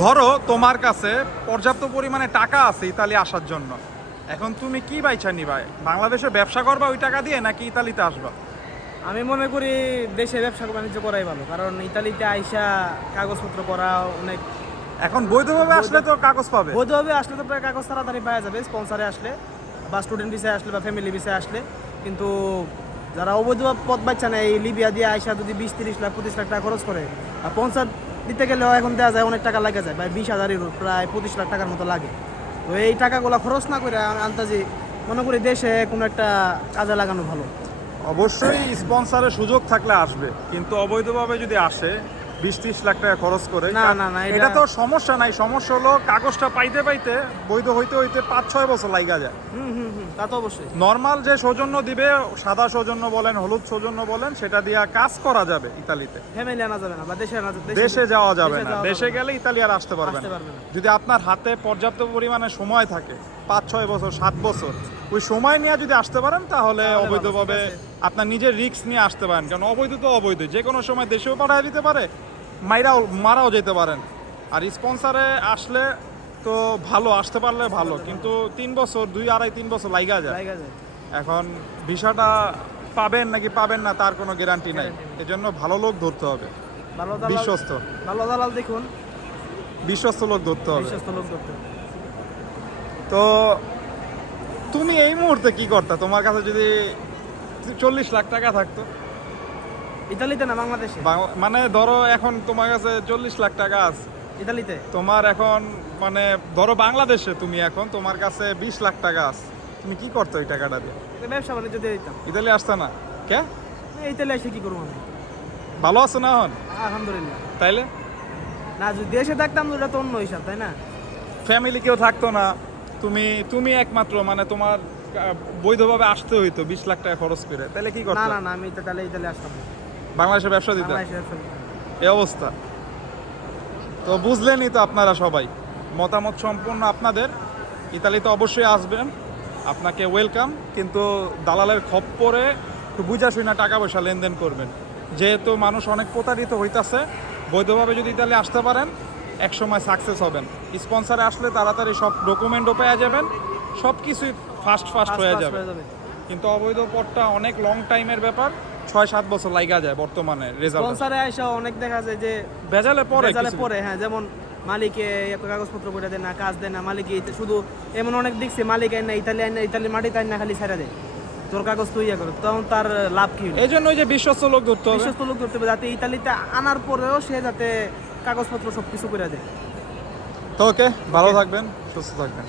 ধরো তোমার কাছে পর্যাপ্ত পরিমাণে টাকা আছে ইতালি আসার জন্য। এখন তুমি কি বাইছা নিবা? বাংলাদেশে ব্যবসা করবা ওই টাকা দিয়ে নাকি ইতালিতে আসবা? আমি মনে করি দেশে ব্যবসা বাণিজ্য করাই ভালো কারণ ইতালিতে আইসা কাগজপত্র করা অনেক এখন বৈধভাবে আসলে তো কাগজ পাবে। বৈধভাবে আসলে তো প্রায় কাগজ তাড়াতাড়ি পাওয়া যাবে স্পন্সারে আসলে বা স্টুডেন্ট ভিসায় আসলে বা ফ্যামিলি ভিসায় আসলে। কিন্তু যারা অবৈধ পথ বাচ্চা নেয় এই লিবিয়া দিয়ে আইসা যদি বিশ তিরিশ লাখ পঁচিশ লাখ টাকা খরচ করে আর পঞ্চায়েত দিতে গেলেও এখন দেওয়া যায় অনেক টাকা লাগে যায় প্রায় বিশ হাজারের প্রায় পঁচিশ লাখ টাকার মতো লাগে। তো এই টাকাগুলো খরচ না করে আন্তাজি মনে করি দেশে কোনো একটা কাজে লাগানো ভালো। অবশ্যই স্পন্সারের সুযোগ থাকলে আসবে, কিন্তু অবৈধভাবে যদি আসে বিশ ত্রিশ লাখ টাকা খরচ করে। না, না, না, এটা- তো সমস্যা নাই সমস্যা হলো কাগজটা পাইতে পাইতে বৈধ হইতে হইতে পাঁচ ছয় বছর লাইগা যায়। হুম হুম হুম তা তো অবশ্যই। নর্মাল যে সৌজন্য দিবে সাদা সৌজন্য বলেন হলুদ সৌজন্য বলেন সেটা দিয়ে কাজ করা যাবে ইতালিতে। ফ্যামিলি আনা যাবে না বা দেশে আনা যাবে দেশে যাওয়া যাবে না। দেশে গেলে ইতালি আর আসতে পারবে না। যদি আপনার হাতে পর্যাপ্ত পরিমাণে সময় থাকে পাঁচ ছয় বছর সাত বছর ওই সময় নিয়ে যদি আসতে পারেন তাহলে অবৈধভাবে আপনার নিজের রিস্ক নিয়ে আসতে পারেন। কারণ অবৈধ তো অবৈধ যে কোনো সময় দেশেও পাঠিয়ে দিতে পারে মাইরাও মারাও যেতে পারেন। আর স্পন্সারে আসলে তো ভালো আসতে পারলে ভালো কিন্তু তিন বছর দুই আড়াই তিন বছর লাইগা যায়। এখন ভিসাটা পাবেন নাকি পাবেন না তার কোনো গ্যারান্টি নেই। এজন্য ভালো লোক ধরতে হবে। ভালো দালাল বিশ্বস্ত। ভালো দালাল দেখুন। বিশ্বস্ত লোক ধরতে হবে। বিশ্বস্ত লোক ধরতে হবে। তো তুমি এই মুহূর্তে কি করতা? তোমার কাছে যদি চল্লিশ লাখ টাকা থাকতো। ইতালিতে না বাংলাদেশে? বাংলা- মানে ধরো এখন তোমার কাছে চল্লিশ লাখ টাকা আছে। ইতালিতে? তোমার এখন মানে ধরো বাংলাদেশে তুমি এখন তোমার কাছে বিশ লাখ টাকা আছে। তুমি কি করতো এই টাকাটা দিয়ে? ব্যবসা বাণিজ্য দিয়ে দিতাম। ইতালি আসতে না? কে? ইতালি এসে কি করব আমি? ভালো আছে না এখন? আলহামদুলিল্লাহ। তাইলে? না যদি দেশে থাকতাম ওটা তো অন্য হিসাব তাই না? ফ্যামিলি কেউ থাকতো না। তুমি তুমি একমাত্র মানে তোমার বৈধভাবে আসতে হইতো বিশ লাখ টাকা খরচ করে। তাহলে কি করতো? না না আমি তো তাহলে ইতালি আসতাম। বাংলাদেশে ব্যবসা দিতে? এই অবস্থা। তো বুঝলেনই তো আপনারা সবাই। মতামত সম্পূর্ণ আপনাদের। ইতালিতে অবশ্যই আসবেন। আপনাকে ওয়েলকাম কিন্তু দালালের খপ্পরে একটু বুঝা না টাকা পয়সা লেনদেন করবেন। যেহেতু মানুষ অনেক প্রতারিত হইতাছে বৈধভাবে যদি ইতালি আসতে পারেন এক সময় সাকসেস হবেন স্পন্সারে আসলে তাড়াতাড়ি সব ডকুমেন্টও পেয়ে যাবেন। সব কিছুই ফাস্ট ফাস্ট হয়ে যাবে। কিন্তু অবৈধ পথটা অনেক লং টাইমের ব্যাপার। ছয় সাত বছর লাইগা যায় বর্তমানে রেজাল্ট স্পন্সারে অনেক দেখা যায় যে ভেজালে পরে কিছু- পরে হ্যাঁ যেমন মালিকে এত কাগজপত্র করে দেয় না কাজ দেয় না মালিকে শুধু এমন অনেক দেখছে মালিক আইন না ইতালি আইন না ইতালি মাটি তাই না খালি ছেড়ে দেয়। তোর কাগজ তুই ইয়ে করে তখন তার লাভ কি এই জন্য ওই যে বিশ্বস্ত লোক ধরতে হবে। বিশ্বস্ত লোক করতে হবে যাতে ইতালিতে আনার পরেও সে যাতে কাগজপত্র সব কিছু করে দেয়। তো ওকে ভালো থাকবেন সুস্থ থাকবেন।